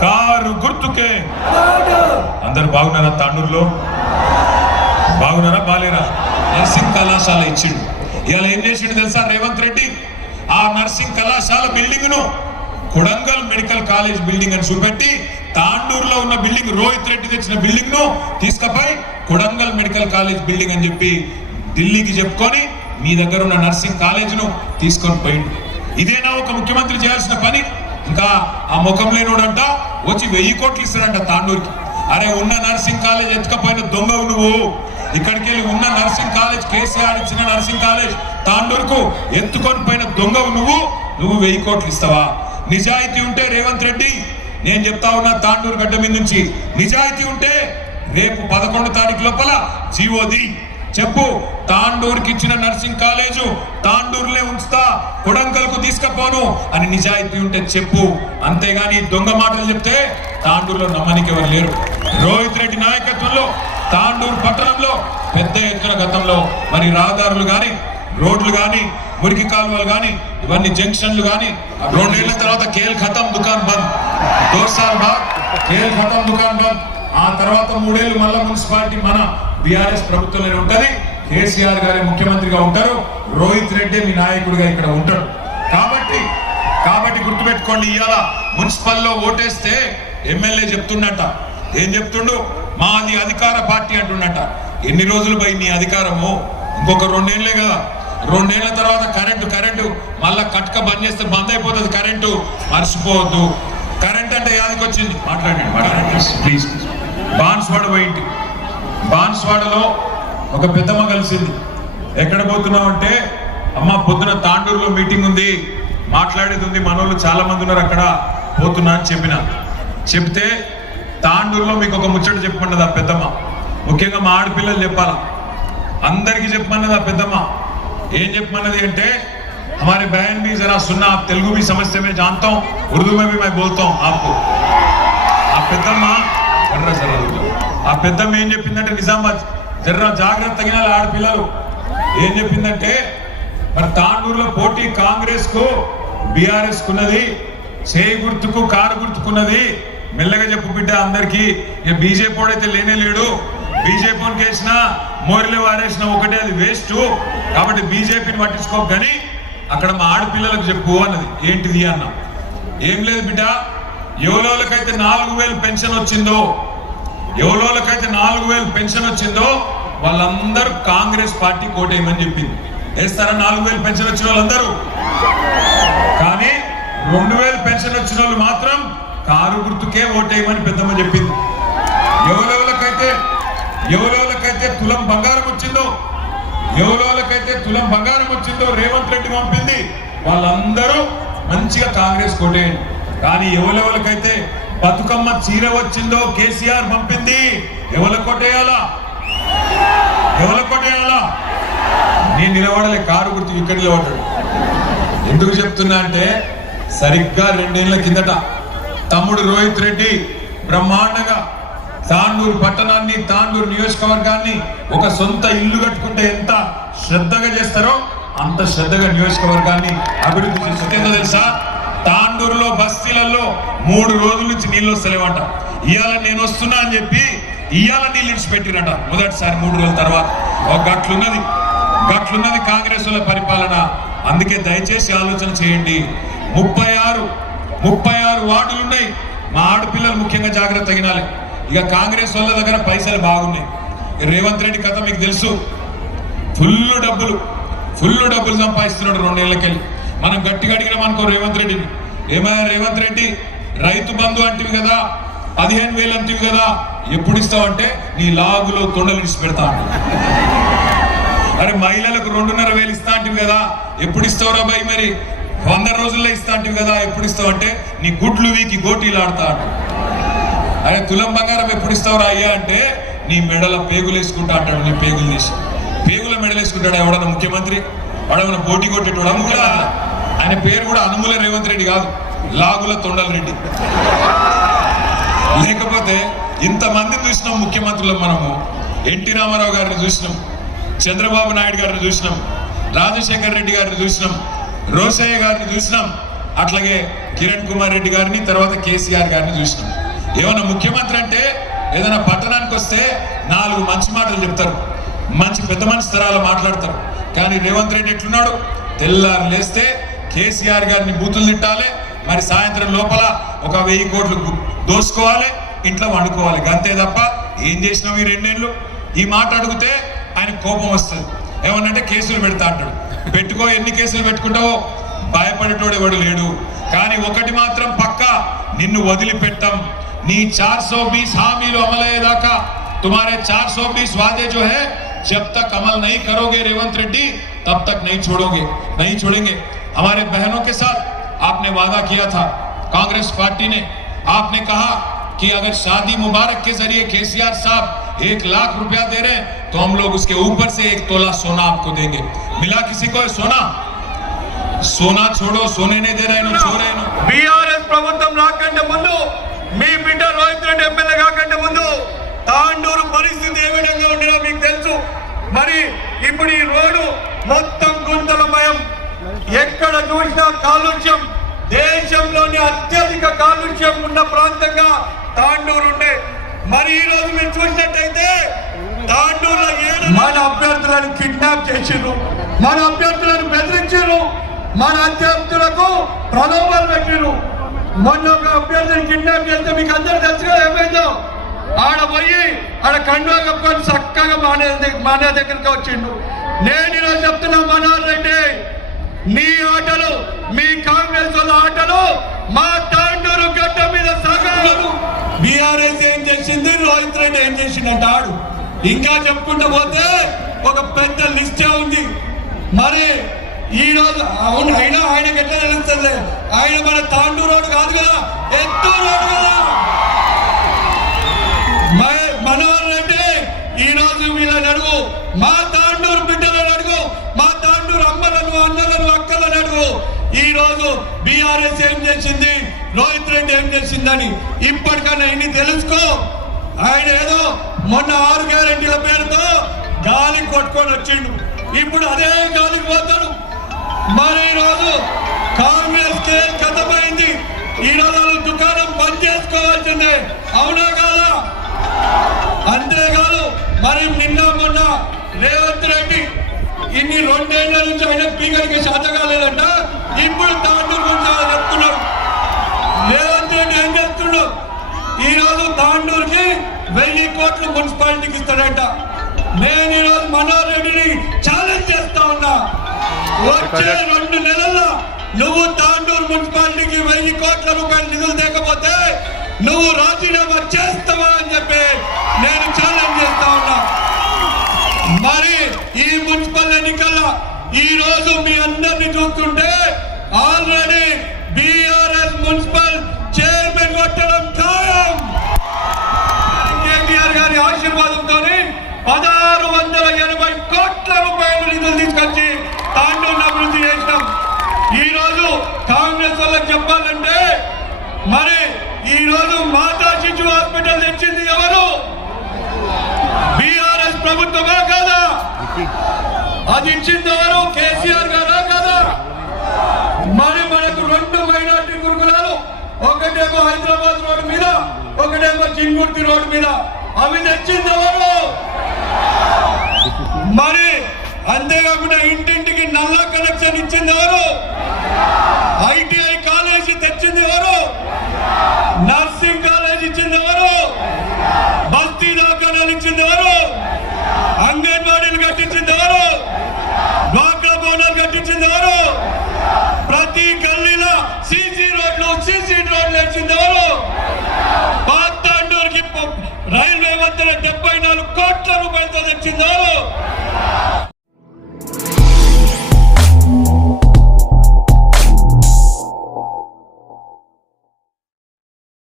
Car గుర్తుకే అందరు బాగున్నారా? తాండూరులో బాగున్నారా? బాలేరా? నర్సింగ్ కళాశాల ఇచ్చిండు. ఇలా ఏం చేసిండు తెలుసా రేవంత్ రెడ్డి? ఆ నర్సింగ్ కళాశాల బిల్డింగ్ ను కొడంగల్ మెడికల్ కాలేజ్ బిల్డింగ్ అని చూపెట్టి తాండూరులో ఉన్న బిల్డింగ్ రోహిత్ రెడ్డి తెచ్చిన బిల్డింగ్ ను తీసుకుపోయి కొడంగల్ మెడికల్ కాలేజ్ బిల్డింగ్ అని చెప్పి ఢిల్లీకి చెప్పుకొని మీ దగ్గర ఉన్న నర్సింగ్ కాలేజ్ ను తీసుకొని పోయిండు. ఇదేనా ఒక ముఖ్యమంత్రి చేయాల్సిన పని? ఇంకా ఆ ముఖం లేనోడంట వచ్చి 1000 కోట్లు ఇస్తాడంట తాండూరుకి. అరే ఉన్న నర్సింగ్ కాలేజ్ ఎత్తుకపోయిన దొంగవు నువ్వు. ఇక్కడికి వెళ్ళి ఉన్న నర్సింగ్ కాలేజ్, కేసీఆర్ ఇచ్చిన నర్సింగ్ కాలేజ్ తాండూరుకు ఎత్తుకొని పోయిన దొంగవు నువ్వు 1000 కోట్లు ఇస్తావా? నిజాయితీ ఉంటే రేవంత్ రెడ్డి, నేను చెప్తా ఉన్నా తాండూరు గడ్డ మీద నుంచి, నిజాయితీ ఉంటే రేపు 11 తారీఖు లోపల జీవోది చెప్పు. తాండూరుకి ఇచ్చిన నర్సింగ్ కాలేజు తాండూరులే ఉంచుతా, కొడంగల్కు తీసుకపోను అని నిజాయితీ ఉంటే చెప్పు. అంతేగాని దొంగ మాటలు చెప్తే తాండూరులో నమ్మనికి ఎవరు లేరు. రోహిత్ రెడ్డి నాయకత్వంలో తాండూరు పట్టణంలో పెద్ద ఎత్తున గతంలో మరి రహదారులు గాని, రోడ్లు గాని, మురికి కాలువలు గాని, ఇవన్నీ జంక్షన్లు గాని, 2 ఏళ్ల తర్వాత కేల్ ఖతం దుకాన్ బంద్, 2 సాల్ బాద్ కేల్ ఖతం దుకాన్ బంద్. ఆ తర్వాత 3 ఏళ్లు మళ్ళా మున్సిపాలిటీ మన బీఆర్ఎస్ ప్రభుత్వంలోనే ఉంటది. కేసీఆర్ గారి ముఖ్యమంత్రిగా ఉంటారు, రోహిత్ రెడ్డి మీ నాయకుడిగా ఇక్కడ ఉంటాడు. కాబట్టి గుర్తుపెట్టుకోండి, ఇవాళ మున్సిపల్లో ఓటేస్తే ఎమ్మెల్యే చెప్తుండట, ఏం చెప్తుండు? మాది అధికార పార్టీ అంటుండట. ఎన్ని రోజులు పోయి నీ అధికారము? ఇంకొక 2 ఏళ్లే కదా. 2 ఏళ్ల తర్వాత కరెంటు మళ్ళా కట్క బంద్ చేస్తే బంద్ అయిపోతుంది కరెంటు, మర్చిపోవద్దు. కరెంట్ అంటే యాదికి వచ్చింది, మాట్లాడండి ప్లీజ్. బాన్స్వాడ పోయింటి, బాన్స్వాడలో ఒక పెద్దమ్మ కలిసింది. ఎక్కడ పోతున్నావు అంటే, అమ్మ పొద్దున తాండూరులో మీటింగ్ ఉంది, మాట్లాడేది ఉంది, మనోళ్ళు చాలా మంది ఉన్నారు అక్కడ, పోతున్నా అని చెప్తే తాండూరులో మీకు ఒక ముచ్చట చెప్పమన్నది ఆ పెద్దమ్మ. ముఖ్యంగా మా ఆడపిల్లలు చెప్పాలా, అందరికీ చెప్పమన్నది ఆ పెద్దమ్మ. ఏం చెప్పమన్నది అంటే, हमारे बहन भी जरा सुनना, आप तेलुगु भी समझते मैं जानता हूँ, उर्दू में भी मैं बोलता हूँ आपको. ఆ పెద్దమ్మ ఏం చెప్పిందంటే, నిజామాబాద్ జర్రా జాగ్రత్తగా ఆడపిల్లలు ఏం చెప్పిందంటే, మరి తాండూరులో పోటీ కాంగ్రెస్ కు బీఆర్ఎస్ కున్నది, చేయి గుర్తుకు కారు గుర్తుకున్నది. మెల్లగా చెప్పు బిడ్డ అందరికి, బీజేపీ అయితే లేనే లేడు, బీజేపీకి వేసినా మోరిలో వారేసిన ఒకటే, అది వేస్ట్. కాబట్టి బీజేపీని పట్టించుకోకు కానీ అక్కడ మా ఆడపిల్లలకు చెప్పు అన్నది. ఏంటిది అన్నా, ఏం లేదు బిడ్డ, ఎవరోళ్ళకైతే 4000 పెన్షన్ వచ్చిందో, ఎవరోళ్ళకైతే 4000 పెన్షన్ వచ్చిందో వాళ్ళందరూ కాంగ్రెస్ పార్టీ కోటేయమని చెప్పింది. వేస్తారా 4000 పెన్షన్ వచ్చిన వాళ్ళందరూ? కానీ 2000 పెన్షన్ వచ్చిన వాళ్ళు మాత్రం కారు గుర్తుకే ఓటేయమని పెద్దమ్మ చెప్పింది. ఎవరోళ్ళకైతే తులం బంగారం వచ్చిందో రేవంత్ రెడ్డి పంపింది, వాళ్ళందరూ మంచిగా కాంగ్రెస్ కోటేయండి. కానీ ఎవరెవరికైతే బతుకమ్మ చీర వచ్చిందో కేసీఆర్ పంపింది, ఎవరు కొట్టేయాలా? నేను నిలబడలే, కారు గుర్తు ఇక్కడ నిలబడ్డాడు. ఎందుకు చెప్తున్నా అంటే, సరిగ్గా 2 ఏళ్ల కిందట తమ్ముడు రోహిత్ రెడ్డి బ్రహ్మాండంగా తాండూరు పట్టణాన్ని, తాండూరు నియోజకవర్గాన్ని ఒక సొంత ఇల్లు కట్టుకుంటే ఎంత శ్రద్ధగా చేస్తారో అంత శ్రద్ధగా నియోజకవర్గాన్ని అభివృద్ధి చేస్తుందో తెలుసా? తాండూరులో బస్తీలలో 3 రోజుల నుంచి నీళ్ళు వస్తలేవంట. ఇవాళ నేను వస్తున్నా అని చెప్పి ఇవాళ నీళ్ళు ఇడిచిపెట్టిరట మొదటిసారి 3 రోజుల తర్వాత. గట్లున్నది కాంగ్రెస్ వాళ్ళ పరిపాలన. అందుకే దయచేసి ఆలోచన చేయండి. 36 వార్డులు ఉన్నాయి. మా ఆడపిల్లలు ముఖ్యంగా జాగ్రత్త తగినాలి. ఇక కాంగ్రెస్ వాళ్ళ దగ్గర పైసలు బాగున్నాయి. రేవంత్ రెడ్డి కథ మీకు తెలుసు, ఫుల్ డబ్బులు సంపాదిస్తున్నాడు 2 ఏళ్ళకెళ్ళి. మనం గట్టిగా అడిగినాం అనుకో రేవంత్ రెడ్డిని, ఏమైనా రేవంత్ రెడ్డి రైతు బంధు అంటివి కదా, 15,000 అంటివి కదా, ఎప్పుడు ఇస్తావంటే నీ లాగులో తొండలు ఇచ్చి పెడతా అంట. అరే మహిళలకు 2,500 ఇస్తా అంటివి కదా, ఎప్పుడు ఇస్తావురా బాయ్? మరి 100 రోజుల్లో ఇస్తా అంటివి కదా, ఎప్పుడు ఇస్తావు అంటే నీ గుడ్లు వీకి గోటీలు ఆడతా అంట. అరే తులం బంగారం ఎప్పుడు ఇస్తావురా అయ్యా అంటే నీ మెడల పేగులు వేసుకుంటా అంటాడు. నీ పేగులు తీసి పేగుల మెడలు వేసుకుంటాడు ఎవడన్నా ముఖ్యమంత్రి? వాడేమైనా పోటీ కొట్టేటోడా ముఖ్యమంత్రి? ఆయన పేరు కూడా అనుముల రేవంత్ రెడ్డి కాదు, లాగుల తొండల రెడ్డి. లేకపోతే ఇంతమందిని చూసినాం ముఖ్యమంత్రులు. మనము ఎన్టీ రామారావు గారిని చూసినాం, చంద్రబాబు నాయుడు గారిని చూసినాం, రాజశేఖర్ రెడ్డి గారిని చూసినాం, రోసయ్య గారిని చూసినాం, అట్లాగే కిరణ్ కుమార్ రెడ్డి గారిని, తర్వాత కేసీఆర్ గారిని చూసినాం. ఏమన్నా ముఖ్యమంత్రి అంటే ఏదైనా పట్టణానికి వస్తే 4 మంచి మాటలు చెప్తారు, మంచి పెద్ద మనిషి తరాలు మాట్లాడతారు. కానీ రేవంత్ రెడ్డి ఎట్లున్నాడు? తెల్లారు లేస్తే కేసీఆర్ గారిని బూతులు తిట్టాలి, మరి సాయంత్రం లోపల ఒక 1000 కోట్లు దోసుకోవాలి, ఇంట్లో వండుకోవాలి. అంతే తప్ప ఏం చేసినావు ఈ 2 ఏళ్ళు? ఈ మాట అడిగితే ఆయన కోపం వస్తుంది. ఏమన్నంటే కేసులు పెడతా అంటాడు. పెట్టుకో, ఎన్ని కేసులు పెట్టుకుంటావో, భయపడేటోడు ఎవడు లేడు. కానీ ఒకటి మాత్రం పక్కా, నిన్ను వదిలిపెట్టాం. నీ 420 హామీలు అమలయ్యేదాకా तुम्हारे 420 वादे जो है जब तक अमल नहीं करोगे रेवंत रेड्डी तब तक नहीं छोड़ेंगे। हमारे बहनों के साथ आपने वादा किया था, कांग्रेस पार्टी ने, आपने कहा कि अगर शादी मुबारक के जरिए केसीआर साहब 1 लाख रुपया दे रहे हैं तो हम लोग उसके ऊपर से 1 तोला सोना आपको देंगे। मिला किसी को सोना? सोना छोड़ो, सोने नहीं दे रहे हैं, छो रहे हैं। बीआरएस ప్రభుత్వం రాకంటే ముందు, మీ బిడ్డ రోహిత్ రెడ్డి ఎమ్మెల్యే కాకంటే ముందు తాండూరు పరిస్థితి ఏ విధంగా ఉండేదో మీకు తెలుసు. మరి ఇప్పుడు ఈ రోడ్డు మొత్తం గుంతలమయం, ఎక్కడ చూసినా కాలుష్యం. దేశంలోని అత్యధిక కాలుష్యం ఉన్న ప్రాంతంగా తాండూరు ఉండే. మరి ఈ రోజు మీరు చూసినట్టయితే తాండూరులో మన అభ్యర్థులను కిడ్నాప్ చేసిర్రు, మన అభ్యర్థులను బెదిరించారు, మన అభ్యర్థులకు ప్రలోభాలు పెట్టిరు. మొన్న ఒక అభ్యర్థిని కిడ్నాప్ చేస్తే మీకు అందరూ తెలుసు కదా ఏమైందో. ఆడ పోయి ఆడ కండువా కప్పుకొని చక్కగా మానే దగ్గరికి వచ్చిండు. నేను ఈరోజు చెప్తున్నా, మనోహర్ రెడ్డి, మీ ఆటలు, మీ కాంగ్రెస్ వాళ్ళ ఆటలు మా తాండూరు గడ్డ మీద సాగలేదు. బీఆర్ఎస్ ఏం చేసింది, రోహిత్ రెడ్డి ఏం చేసిందంట ఆడు. ఇంకా చెప్పుకుంటూ పోతే ఒక పెద్ద లిస్టే ఉంది. మరి ఈ రోజు అవును, అయినా ఆయనకి ఎట్లా తెలుస్తుంది? ఆయన మన తాండూరు రోడ్డు కాదు కదా, ఎత్తు రోడ్డు కదా. మనోహర్ రెడ్డి ఈ రోజు వీళ్ళని అడుగు, మా తాండూరు బిడ్డలను అడుగు, మా తాండూరు అమ్మలను, అన్నలను, అక్కలను అడుగు. ఈ రోజు బీఆర్ఎస్ ఏం చేసింది, రోహిత్ రెడ్డి ఏం చేసిందని ఇప్పటికన్నా ఇన్ని తెలుసుకో. ఆయన ఏదో మొన్న 6 గ్యారెంటీల పేరుతో గాలి కొట్టుకొని వచ్చిండు, ఇప్పుడు అదే గాలికి పోతాడు. మరి ఈ రోజు కాంగ్రెస్ కేసు ఖతమైంది. ఈ రోజు వాళ్ళు దుకాణం బంద్ చేసుకోవాల్సిందే, అవునా కాదా? అంతేకాదు, మరి నిన్న మొన్న రేవంత్ రెడ్డి ఇన్ని 2 ఏళ్ల నుంచి ఆయన స్పీకర్కి శాత కాలేదంట. ఇప్పుడు తాండూరు గురించి చెప్తున్నాడు. రేవంత్ రెడ్డి ఏం చెప్తున్నాడు? ఈ రోజు తాండూరుకి 1000 కోట్లు మున్సిపాలిటీకి ఇస్తాడంట. నేను ఈ రోజు మనోహర్ రెడ్డిని ఛాలెంజ్ చేస్తా ఉన్నా, వచ్చే 2 నెలల్లో నువ్వు తాండూరు మున్సిపాలిటీకి 1000 కోట్ల రూపాయలు నిధులు లేకపోతే నువ్వు రాజీనామా చేస్తావా అని చెప్పి నేను ఛాలెంజ్ చేస్తా ఉన్నా. మరి ఈ మున్సిపల్ ఎన్నికల్లో ఈ రోజు మీ అందరినీ చూస్తుంటే ఆల్రెడీ బీఆర్ఎస్ మున్సిపల్ చైర్మన్ కొట్టడం ఖాయం. కేటీఆర్ గారి ఆశీర్వాదంతో 1680 కోట్ల రూపాయలు నిధులు తీసుకొచ్చి తాండూరుని అభివృద్ధి చేసినాం. ఈ రోజు కాంగ్రెస్ వాళ్ళకి చెప్పాలంటే, మరి ఈ రోజు మాతా శిశు హాస్పిటల్ తెచ్చింది ఎవరు? బీఆర్ఎస్ ప్రభుత్వమే కదా? అది ఇచ్చింది ఎవరు? కేసీఆర్ గారా కదా? మరి మనకు 2 మైనార్టీ గురుకులాలు, ఒకటేమో హైదరాబాద్ రోడ్డు మీద, ఒకటేమో చింగుర్తి రోడ్డు మీద, అవి తెచ్చింది ఎవరు? మరి అంతేకాకుండా ఇంటింటికి నల్ల కనెక్షన్ ఇచ్చింది ఎవరు? ఐటీఐ కాలేజీ తెచ్చింది ఎవరు? నర్సింగ్ కాలేజ్ ఇచ్చింది ఎవరు? బస్తీ దాఖలాలు ఇచ్చింది ఎవరు? అంగన్వాడీలు కట్టించింది ఎవరు? డ్వాక్రా భవనాలు కట్టించింది ఎవరు? ప్రతి గల్లీలో సీసీ రోడ్లు ఇచ్చింది ఎవరు? పాత తాండూరుకి రైల్వే వంతెన 74 కోట్ల రూపాయలతో తెచ్చింది ఎవరు?